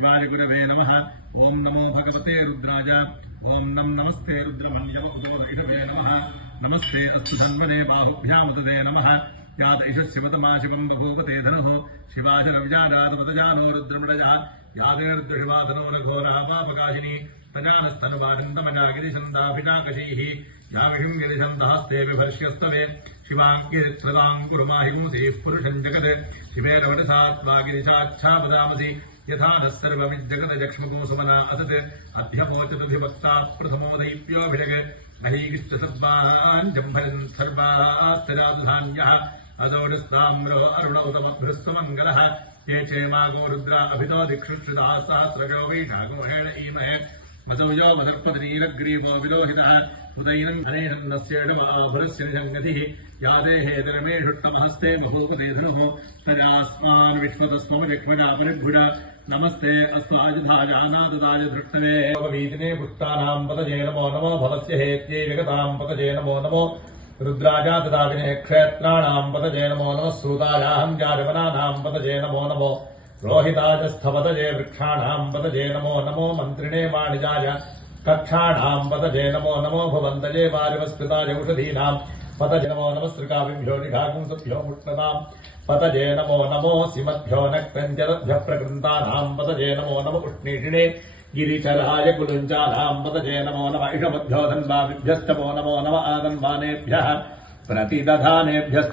शिवाय गुरवे नमः। ओम नमो भगवते रुद्राय। ओम नमस्ते रुद्रमन्यवपुतोदयिषवे नमः। नमस्ते अस्तु धन्वने बाहुभ्यामुदे नमः। यात ईश शिवतमा शिवं बभूवते धनुः। शिवाय रविजादातपतजानो रुद्रमृजा। यादेर्दशिवाधनो रघोरापापकाशिनी। तजानस्तनुवाचन्दमजागिरिशन्दाभिनाकशीः। या विषुं गिरिशन्तहस्ते बिभर्ष्यस्तवे। शिवाङ्गिरित्रदां कुरुमाहिंसीः पुरुषं जगत्। शिवेरवटसात्वागिरिशाच्छापदामसि। यथा नः सर्वमिज्जगदजक्ष्मको सुमना असत्। अध्यमोचतुभिवक्ता प्रथमो दैव्योऽभिषग। अहीगिश्च सर्वान् जम्भरन् सर्वास्थिरासु धान्यः। अदोडस्ताम्रो अरुणौतमभृस्वमङ्गलः। ये चेमागो रुद्रा अभितो दिक्षुश्रुताः सहस्रजो वैशाखोषेण ईमहे। वसो यो वसर्पतिनीरग्रीवो विलोहितः। उदैनम् धनेशम् नस्येषमाभुरस्य निषङ्गतिः। यादेहे धर्मेषुट्टमहस्ते बभूवते धनुः। तजास्मान् विश्वतस्मम विक्ष्मजापरिभुड। नमस्ते अस्वाजुधाजानाददाय धृष्टवे। वीतिने पुष्टानाम् पतजे नमो नमो भवस्य हेत्यै विगताम् पतजे नमो नमो। रुद्राजातदाविने क्षेत्राणाम् पतजे नमो नमः। सूतायाहम् जाजवनानाम् पतजे नमो नमो। रोहिताजस्थपतजे वृक्षाणाम् पतजे नमो नमो। मन्त्रिणे वाणिजाय कक्षाणाम् पतजे नमो नमो। भवन्तजे वारिवस्कृताय औषधीनाम् पतजे नमो नमः। श्रीकाविभ्यो निघागुंसभ्यो मुष्टताम् पतजे नमो नमो। सिमभ्यो नक्तञ्जलभ्यः प्रकृन्तानाम् पतजे नमो नमः। उष्णीषिणे गिरिचराय कुलुञ्चानाम् पतजे नमो नमः। इषमभ्यो धन्वाभिभ्यश्च नमो नमः। आदन्वानेभ्यः प्रतिदधानेभ्यश्च